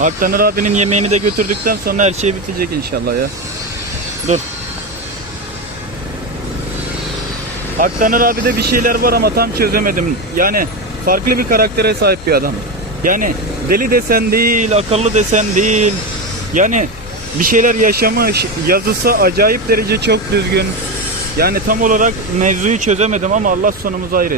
Aktanır abinin yemeğini de götürdükten sonra her şey bitecek inşallah ya. Dur. Aktanır abi de bir şeyler var ama tam çözemedim. Yani farklı bir karaktere sahip bir adam. Yani deli desen değil, akıllı desen değil. Yani bir şeyler yaşamış, yazısı acayip derece çok düzgün. Yani tam olarak mevzuyu çözemedim ama Allah sonumuzu hayır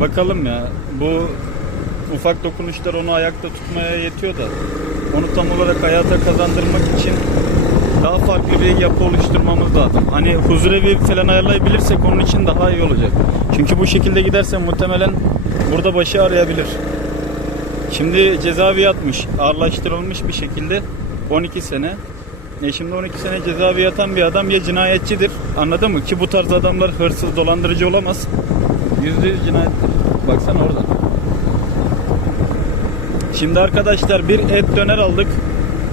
Bakalım ya. Bu ufak dokunuşlar onu ayakta tutmaya yetiyor da onu tam olarak hayata kazandırmak için daha farklı bir yapı oluşturmamız lazım. Hani huzurevi falan ayarlayabilirsek onun için daha iyi olacak. Çünkü bu şekilde giderse muhtemelen burada başı arayabilir. Şimdi cezaevi yatmış, ağırlaştırılmış bir şekilde 12 sene. E şimdi 12 sene cezaevi yatan bir adam ya cinayetçidir, anladın mı? Ki bu tarz adamlar hırsız, dolandırıcı olamaz. Yüzde yüz cinayettir. Baksana orada. Şimdi arkadaşlar bir et döner aldık.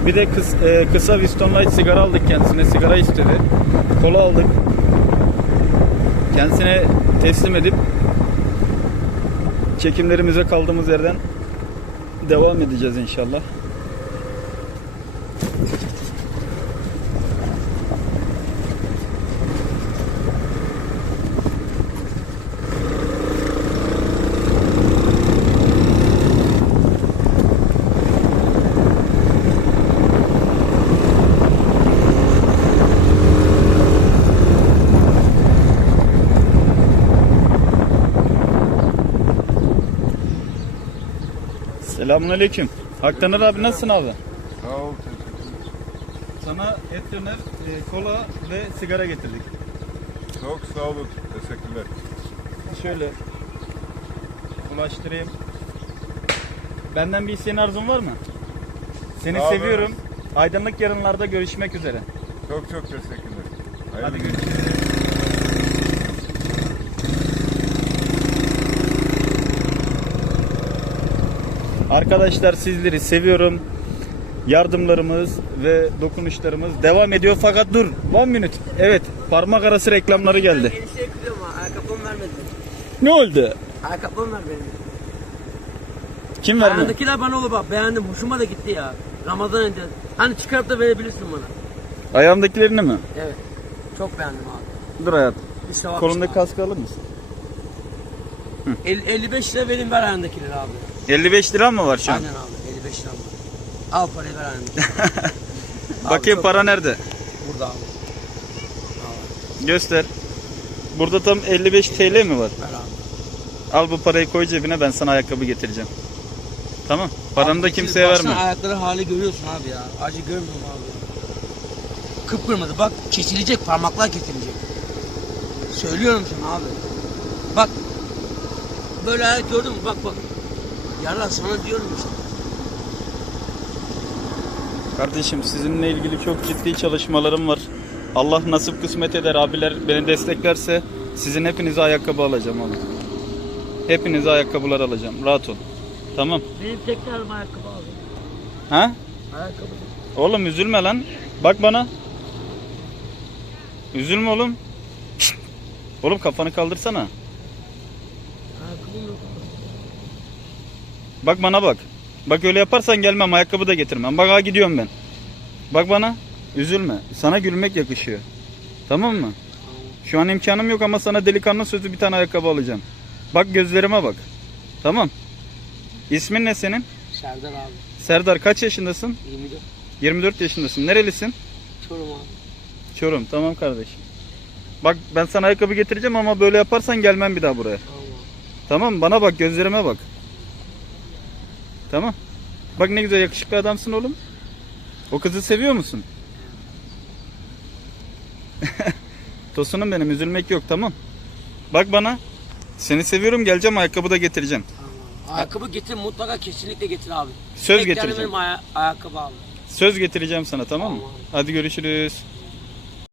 Bir de kıs, e, kısa Winston Light sigara aldık kendisine. Sigara istedi. Kola aldık. Kendisine teslim edip çekimlerimize kaldığımız yerden devam edeceğiz inşallah. Selamünaleyküm. Haktaner abi nasılsın abi? Sağ ol, Sana et döner, e, kola ve sigara getirdik. Çok sağ olun, teşekkürler. Şöyle ulaştırayım. Benden bir isteğin arzun var mı? Seni Sağ ol, seviyorum. Aydınlık yarınlarda görüşmek üzere. Çok çok teşekkürler. Hayırlı Hadi günler. görüşürüz. Arkadaşlar sizleri seviyorum. Yardımlarımız ve dokunuşlarımız devam ediyor fakat dur. One minute. Evet parmak arası reklamları geldi. Enişteye kızıyorum ha. Ayakkabımı vermedi. Ne oldu? Ayakkabımı ver benim. Kim verdi? Ayağındakiler bana olur bak. Beğendim. Hoşuma da gitti ya. Ramazan önce. Hani çıkarıp da verebilirsin bana. Ayağımdakilerini mi? Evet. Çok beğendim abi. Dur hayatım. Kolundaki işte abi. kaskı alır mısın? El- 55 lira vereyim ver ayağındakileri abi. 55 lira mı var şu an? Aynen abi. 55 lira var. Al parayı ver. Abi Bakayım çok- para nerede? Burada abi. Göster. Burada tam 55 TL mi var? Ver abi. Al bu parayı koy cebine ben sana ayakkabı getireceğim. Tamam. Paranı da Abi, kimseye baksana verme. ayakları hali görüyorsun abi ya. Acı görmüyorum abi. Kıpkırmızı bak kesilecek parmaklar kesilecek. Söylüyorum sana abi. Bak. Böyle ayak gördün mü? Bak bak. Yarlar sana diyorum işte. Kardeşim sizinle ilgili çok ciddi çalışmalarım var. Allah nasip kısmet eder abiler beni desteklerse sizin hepinize ayakkabı alacağım oğlum. Hepinize ayakkabılar alacağım. Rahat ol. Tamam. Benim tek tarzım ayakkabı abi. Ha? Ayakkabı. Oğlum üzülme lan. Bak bana. Üzülme oğlum. Oğlum kafanı kaldırsana. Ayakkabım yok abi. Bak bana bak. Bak öyle yaparsan gelmem ayakkabı da getirmem. Bak ha gidiyorum ben. Bak bana. Üzülme. Sana gülmek yakışıyor. Tamam mı? Şu an imkanım yok ama sana delikanlı sözü bir tane ayakkabı alacağım. Bak gözlerime bak. Tamam. İsmin ne senin? Serdar abi. Serdar kaç yaşındasın? 24. 24 yaşındasın. Nerelisin? Çorum abi. Çorum. Tamam kardeşim. Bak ben sana ayakkabı getireceğim ama böyle yaparsan gelmem bir daha buraya. Tamam. Tamam bana bak gözlerime bak. Tamam. Bak ne güzel yakışıklı adamsın oğlum. O kızı seviyor musun? Tosunum benim üzülmek yok tamam. Bak bana. Seni seviyorum geleceğim ayakkabı da getireceğim. Ayakkabı getir mutlaka kesinlikle getir abi. Söz Beklerim getireceğim. benim aya- ayakkabı abi. Söz getireceğim sana tamam mı? Tamam. Hadi görüşürüz.